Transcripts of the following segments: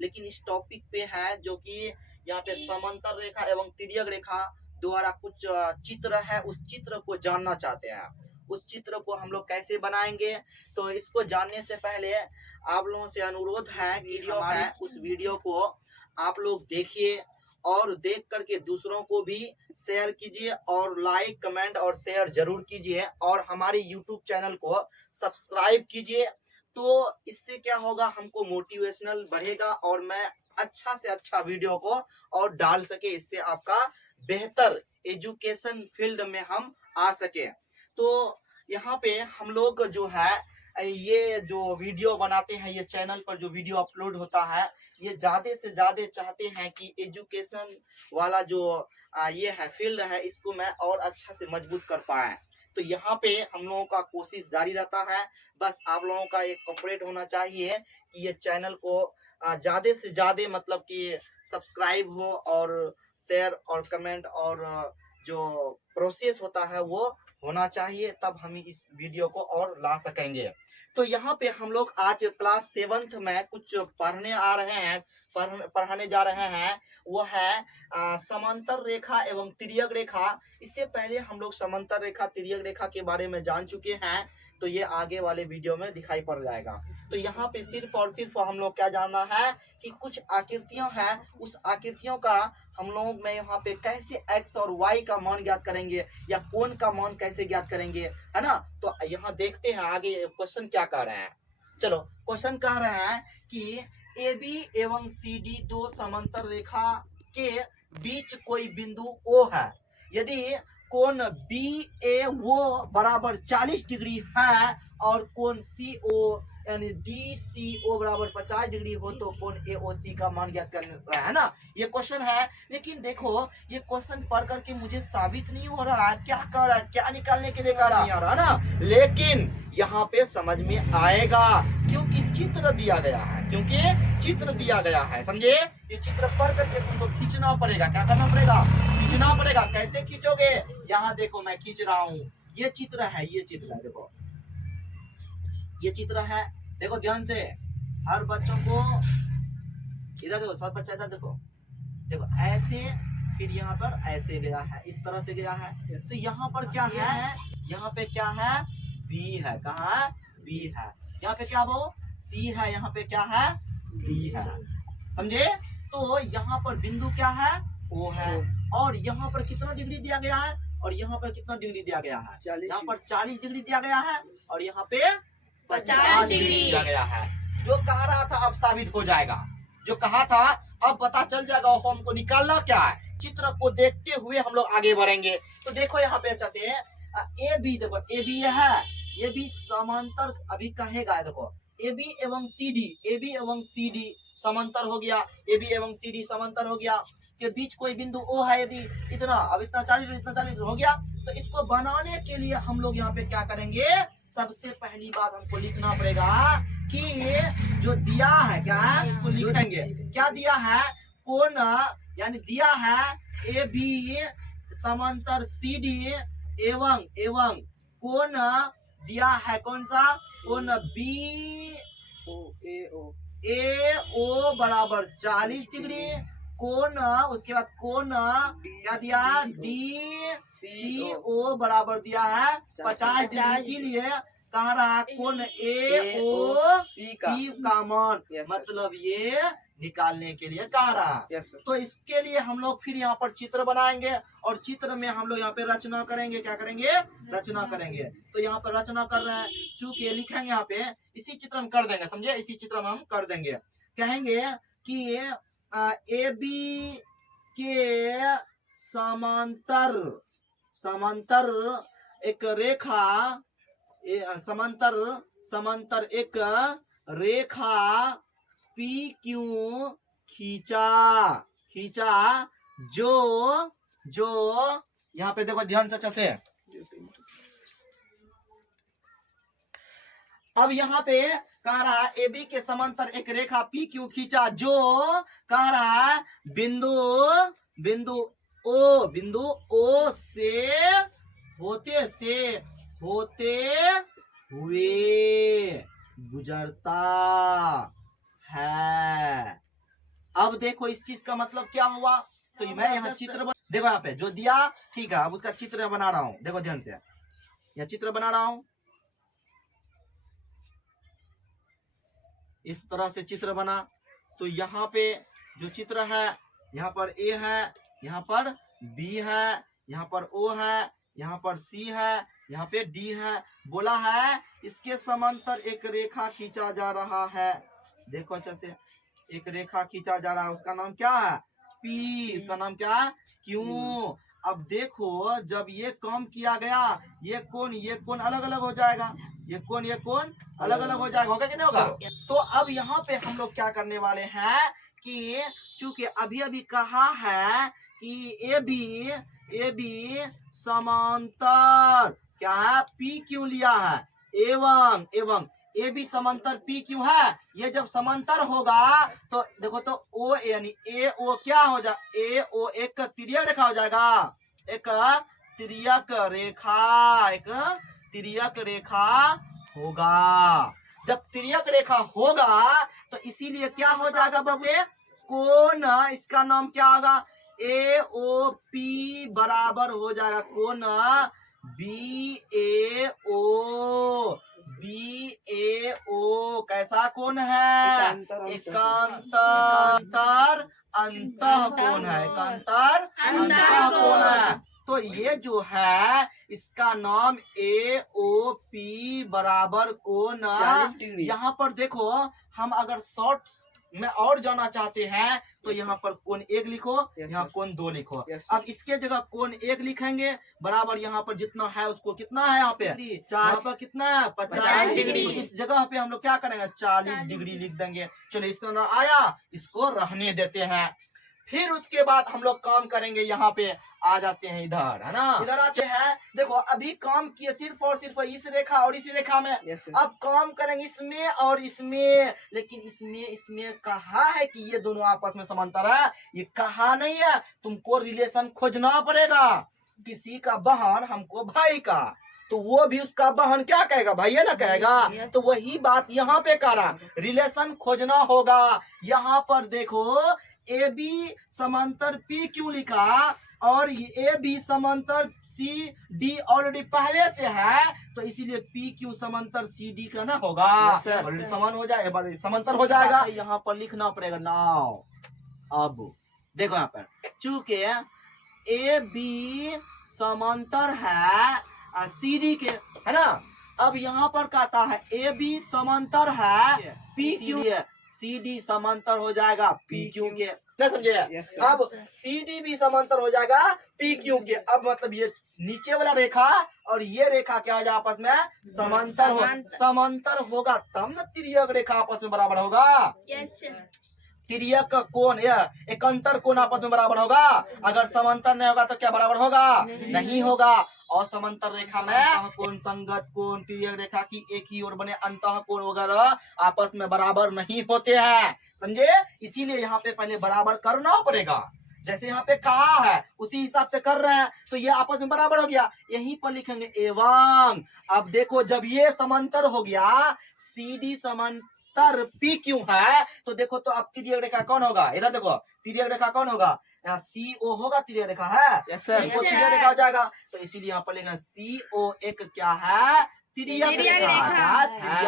लेकिन इस टॉपिक पे है जो कि यहाँ पे समांतर रेखा एवं तिर्यक रेखा द्वारा कुछ चित्र है, उस चित्र को जानना चाहते हैं। उस चित्र को हम लोग कैसे बनाएंगे, तो इसको जानने से पहले आप लोगों से अनुरोध है, वीडियो है उस वीडियो को आप लोग देखिए और देख करके दूसरों को भी शेयर कीजिए और लाइक कमेंट और शेयर जरूर कीजिए और हमारे यूट्यूब चैनल को सब्सक्राइब कीजिए। तो इससे क्या होगा, हमको मोटिवेशनल बढ़ेगा और मैं अच्छा से अच्छा वीडियो को और डाल सके, इससे आपका बेहतर एजुकेशन फील्ड में हम आ सके। तो यहाँ पे हम लोग जो है ये जो वीडियो बनाते हैं, ये चैनल पर जो वीडियो अपलोड होता है, ये ज्यादा से ज्यादा चाहते हैं कि एजुकेशन वाला जो ये है फील्ड है, इसको मैं और अच्छा से मजबूत कर पाए। तो यहाँ पे हम लोगों का कोशिश जारी रहता है। बस आप लोगों का एक कोऑपरेट होना चाहिए कि ये चैनल को ज्यादा से ज्यादा मतलब कि सब्सक्राइब हो और शेयर और कमेंट और जो प्रोसेस होता है वो होना चाहिए, तब हम इस वीडियो को और ला सकेंगे। तो यहाँ पे हम लोग आज क्लास 7th में कुछ पढ़ने आ रहे हैं, पढ़ाने जा रहे हैं। वो है समांतर रेखा एवं तिर्यक रेखा। इससे पहले हम लोग समांतर रेखा तिर्यक रेखा के बारे में जान चुके हैं, तो ये आगे वाले वीडियो में दिखाई पड़ जाएगा। तो यहाँ पे सिर्फ और सिर्फ हम लोग क्या जानना है कि कुछ आकृतियां हैं, उस आकृतियों का हम लोग में यहाँ पे कैसे x और y का मान ज्ञात करेंगे या कोण का मान कैसे ज्ञात करेंगे, है ना। तो यहाँ देखते हैं आगे क्वेश्चन क्या कह रहे हैं। चलो, क्वेश्चन कह रहे हैं कि AB एवं CD दो समांतर रेखा के बीच कोई बिंदु O है। यदि कोण BA वो बराबर 40 डिग्री है और कोण CO यानी DCO बराबर 50 डिग्री हो तो कोण AOC का मान ज्ञात कर रहा है ना। ये क्वेश्चन है, लेकिन देखो ये क्वेश्चन पढ़ करके मुझे साबित नहीं हो रहा है क्या कर रहा है, क्या निकालने के लिए कर रहा है ना, लेकिन यहाँ पे समझ में आएगा क्योंकि चित्र दिया गया है, क्योंकि चित्र दिया गया है, समझे। ये चित्र पढ़ करके तुमको खींचना पड़ेगा, क्या करना पड़ेगा, खींचना पड़ेगा। कैसे खींचोगे, यहाँ देखो मैं खींच रहा हूँ, ये चित्र है, ये चित्र है, देखो ये चित्र है, देखो ध्यान से। हर बच्चों को इधर देखो, सब बच्चा इधर देखो, देखो ऐसे, फिर यहाँ पर ऐसे गया है, इस तरह से गया है। तो यहाँ पर क्या है, यहाँ पे क्या है, B है, कहाँ है, B है। यहाँ पे क्या वो C है, यहाँ पे क्या है, D है, समझे। तो यहाँ पर बिंदु क्या है, O है, और यहाँ पर कितना डिग्री दिया गया है, और यहाँ पर कितना डिग्री दिया गया है, यहाँ पर 40 डिग्री दिया गया है और यहाँ पे 50 डिग्री दिया गया है। जो कह रहा था अब साबित हो जाएगा, जो कहा था अब पता चल जाएगा। और हमको निकालना क्या है, चित्र को देखते हुए हम लोग आगे बढ़ेंगे। तो देखो यहाँ पे अच्छा से ए बी, देखो ए बी है, ये भी समांतर अभी कहेगा, देखो ए बी एवं सी डी, ए बी एवं सी डी समांतर हो गया, ए बी एवं सी डी समांतर हो गया, के बीच कोई बिंदु ओ है, यदि इतना, अब इतना 40 इतना 40 हो गया। तो इसको बनाने के लिए हम लोग यहाँ पे क्या करेंगे, सबसे पहली बात हमको लिखना पड़ेगा कि जो दिया है क्या है, उसको लिखेंगे। क्या दिया है, कोण यानी दिया है ए बी समांतर सी डी एवं एवं कोण दिया है कौन सा, कोण बी ए ओ बराबर 40 डिग्री, कोण उसके बाद कोण क्या दिया, डी सी ओ बराबर दिया है 50 डिग्री। इसीलिए कह रहा है कोण ए ओ सी का मान, मतलब ये निकालने के लिए कह रहा है। तो इसके लिए हम लोग फिर यहाँ पर चित्र बनाएंगे और चित्र में हम लोग यहाँ पे रचना करेंगे, क्या करेंगे, रचना करेंगे। तो यहाँ पर रचना कर रहे हैं, चूंकि लिखेंगे यहाँ पे, इसी चित्र में कर देंगे, समझे, इसी चित्र में हम कर देंगे। कहेंगे कि ए बी के समांतर, समांतर एक रेखा, समांतर एक रेखा पी क्यू खींचा, खींचा जो यहाँ पे देखो ध्यान से अच्छा से। अब यहाँ पे कह रहा है ए बी के समांतर एक रेखा पी क्यू खींचा, जो कह रहा है बिंदु ओ से होते हुए गुजरता है, अब देखो इस चीज का मतलब क्या हुआ। तो मैं यहाँ चित्र देखो यहाँ पे जो दिया ठीक है, अब उसका चित्र बना रहा हूँ। देखो ध्यान से यह चित्र बना रहा हूँ, इस तरह से चित्र बना। तो यहाँ पे जो चित्र है, यहाँ पर ए है, यहाँ पर बी है, यहाँ पर ओ है, यहाँ पर सी है, यहाँ पे डी है। बोला है इसके समांतर एक रेखा खींचा जा रहा है। देखो अच्छे से, एक रेखा खींचा जा रहा है, उसका नाम क्या है? पी। उसका नाम क्या है? क्यों। अब देखो जब ये कम किया गया, ये कोण अलग अलग हो जाएगा, ये कोण अलग अलग हो जाएगा। होगा कि नहीं होगा? तो अब यहाँ पे हम लोग क्या करने वाले हैं कि चूंकि अभी अभी कहा है कि ए बी समांतर क्या है? पी क्यों लिया है? एवं ए बी समांतर पी क्यों है? ये जब समांतर होगा तो देखो तो ओ यानी ए ओ क्या हो जाए? ए ओ एक तिर्यक रेखा हो जाएगा, एक तिर्यक रेखा होगा। जब तिर्यक रेखा होगा तो इसीलिए क्या हो जाएगा बाबू? कोण, इसका नाम क्या होगा? ए ओ पी बराबर हो जाएगा कोण बी ए ओ। कैसा कोण है? एकांतर अंतः कोण है, एकांतर अंतः कोण है। तो ये जो है इसका नाम ए ओ पी बराबर कोण। यहाँ पर देखो हम अगर शॉर्ट में और जाना चाहते हैं तो यहाँ पर कोण 1 लिखो, यहाँ कोण 2 लिखो। अब इसके जगह कोण 1 लिखेंगे बराबर यहाँ पर जितना है उसको कितना है यहाँ पे 4 पर कितना है 50 डिग्री। इस जगह पे हम लोग क्या करेंगे 40 डिग्री लिख देंगे। चलो इसका आया, इसको रहने देते हैं। फिर उसके बाद हम लोग काम करेंगे, यहाँ पे आ जाते हैं इधर, है ना? इधर आते हैं। देखो अभी काम किए सिर्फ और सिर्फ इस रेखा और इस रेखा में। अब काम करेंगे इसमें और इसमें, लेकिन इसमें कहा है कि ये दोनों आपस में समांतर है, ये कहा नहीं है। तुमको रिलेशन खोजना पड़ेगा। किसी का बहन हमको भाई का, तो वो भी उसका बहन क्या कहेगा? भैया ना कहेगा। तो वही बात यहाँ पे करा, रिलेशन खोजना होगा। यहाँ पर देखो ए बी समांतर पी क्यों लिखा, और ए बी समांतर सी डी ऑलरेडी पहले से है, तो इसीलिए पी क्यू समांतर सी डी का ना होगा, ऑलरेडी समान हो जाए, समांतर हो जाएगा। यहाँ पर लिखना पड़ेगा नाउ। अब देखो यहाँ पर चूंकि ए बी समांतर है सी डी के, है ना? अब यहाँ पर कहता है ए बी समांतर है पी क्यू, सी डी समांतर हो जाएगा पी क्यू के। क्या समझे? अब सी डी भी समांतर हो जाएगा पी क्यू के। अब मतलब ये नीचे वाला रेखा और ये रेखा क्या हो जाए आपस में समांतर होगा, तब न तिर्यक रेखा आपस में बराबर होगा। तिर्यक कोण या एकांतर कोण आपस में बराबर होगा। अगर समांतर नहीं होगा तो क्या बराबर होगा? नहीं होगा। और समांतर रेखा में कोण, संगत कोण, तिर्यक रेखा की एक ही ओर बने अंतः कोण वगैरह आपस में बराबर नहीं होते हैं, समझे? इसीलिए यहाँ पे पहले बराबर करना पड़ेगा। जैसे यहाँ पे कहा है उसी हिसाब से कर रहे हैं, तो ये आपस में बराबर हो गया। यहीं पर लिखेंगे एवं। अब देखो जब ये समांतर हो गया, सी डी समांतर पी क्यों है, तो देखो तो अब तिर्यक रेखा कौन होगा? इधर देखो तिर्यक रेखा कौन होगा? यहाँ सी ओ होगा, तिर्यक रेखा है, तिर्यक रेखा हो जाएगा। तो इसीलिए यहाँ पर लिखेंगे सी ओ एक क्या है? तिर्यक रेखा,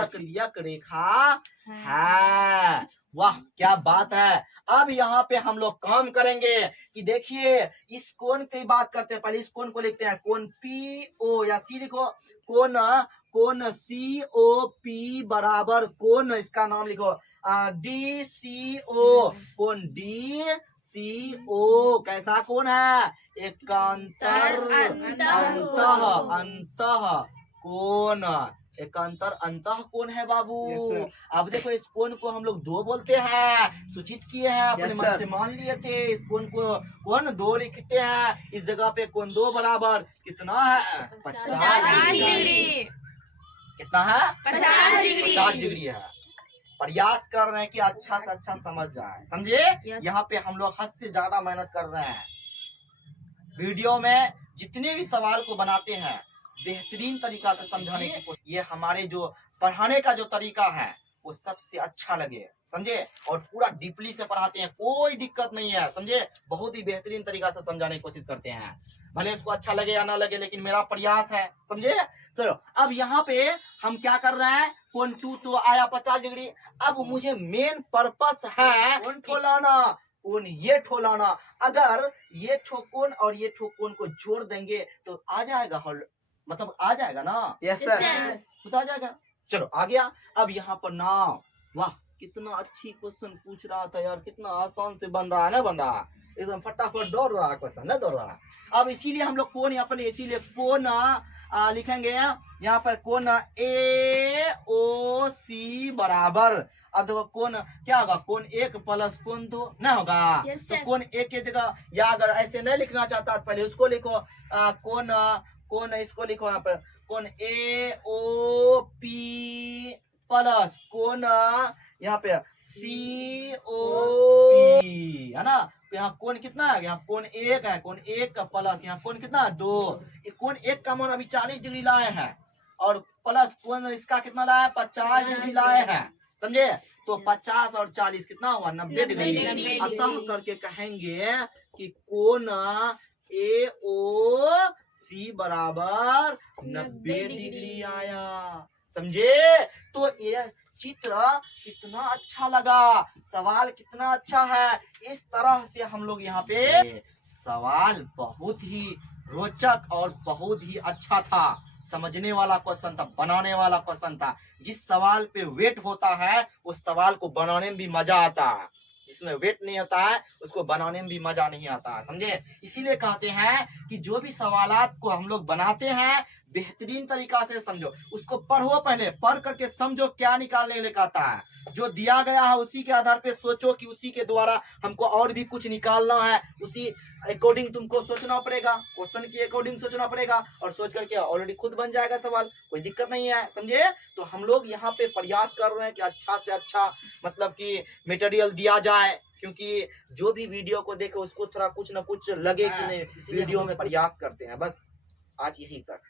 तिर्यक रेखा है। वाह क्या बात है। अब यहाँ पे हम लोग काम करेंगे कि देखिए इस कोण की बात करते हैं। पहले इस कोण को लिखते हैं, कोण पी ओ या सी लिखो, कोण सी ओ पी बराबर कोण, इसका नाम लिखो डी सी ओ, कोण डी सी ओ। कैसा कोण है? एकांतर अंतः कोण, एकांतर अंतः कोण है बाबू। अब देखो इस कोण को हम लोग 2 बोलते हैं, सूचित किए हैं, अपने मन से मान लिए थे। इस कोण को कोण 2 लिखते हैं। इस जगह पे कोण 2 बराबर कितना है? 50 डिग्री। कितना है? 50 डिग्री है। प्रयास कर रहे हैं कि अच्छा से अच्छा समझ जाए, समझे? यहाँ पे हम लोग हद से ज्यादा मेहनत कर रहे हैं। वीडियो में जितने भी सवाल को बनाते हैं बेहतरीन तरीका से समझाने की कोशिश, ये हमारे जो पढ़ाने का जो तरीका है वो सबसे अच्छा लगे। समझे, और पूरा डीपली से पढ़ाते हैं, कोई दिक्कत नहीं है, समझे, बहुत ही बेहतरीन तरीका से समझाने की कोशिश करते हैं। भले इसको अच्छा लगे या ना लगे, लेकिन मेरा प्रयास है, समझे। चलो अब यहाँ पे हम क्या कर रहे हैं, कोण 2 तो आया 50 डिग्री। अब मुझे मेन पर्पस है कोण ठोलाना, कोण ये ठोलाना। अगर ये ठोकोन और ये ठोकोन को जोड़ देंगे तो आ जाएगा, मतलब आ जाएगा ना। Yes sir. तो आ जाएगा। चलो आ गया। अब यहाँ पर नाव, वाह कितना अच्छी क्वेश्चन पूछ रहा था यार, कितना आसान से बन रहा है ना, बन रहा एकदम फटाफट दौड़ रहा है क्वेश्चन, ना दौड़ रहा। अब इसीलिए हम लोग कोण यहाँ पर, इसीलिए कोण लिखेंगे यहाँ पर, कोण ए ओ सी बराबर। अब देखो कोण क्या होगा, कोण 1 प्लस कोण 2 ना होगा। yes, तो कोण 1 की जगह, या अगर ऐसे नहीं लिखना चाहता तो पहले उसको लिखो, कोण इसको लिखो यहाँ पर, कोण ए ओ पी प्लस कोण यहाँ पे सी ओ पी, है ना। तो यहाँ कोण कितना है, यहाँ कोण 1 है, कोण 1 का प्लस यहाँ कोण कितना है 2। कोण 1 का मान अभी 40 डिग्री लाए हैं, और प्लस कोण इसका कितना लाया है, 50 डिग्री लाए हैं, समझे। तो 50 और 40 कितना हुआ, 90 डिग्री। अतः करके कहेंगे कि कोण ए ओ सी बराबर 90 डिग्री आया, समझे। तो ये चित्र कितना अच्छा लगा, सवाल कितना अच्छा है। इस तरह से हम लोग यहाँ पे, सवाल बहुत ही रोचक और बहुत ही अच्छा था, समझने वाला क्वेश्चन था, बनाने वाला क्वेश्चन था। जिस सवाल पे वेट होता है उस सवाल को बनाने में भी मजा आता है, जिसमें वेट नहीं होता है उसको बनाने में भी मजा नहीं आता है, समझे। इसीलिए कहते हैं कि जो भी सवालात को हम लोग बनाते हैं बेहतरीन तरीका से समझो, उसको पढ़ो, पहले पढ़ करके समझो क्या निकालने के लिए कहता है। जो दिया गया है उसी के आधार पे सोचो कि उसी के द्वारा हमको और भी कुछ निकालना है, उसी अकॉर्डिंग तुमको सोचना पड़ेगा, क्वेश्चन के अकॉर्डिंग सोचना पड़ेगा, और सोच करके ऑलरेडी खुद बन जाएगा सवाल, कोई दिक्कत नहीं है, समझे। तो हम लोग यहाँ पे प्रयास कर रहे हैं कि अच्छा से अच्छा मतलब कि मटेरियल दिया जाए, क्योंकि जो भी वीडियो को देखे उसको थोड़ा कुछ ना कुछ लगे कि नहीं, वीडियो में प्रयास करते हैं। बस आज यही तक।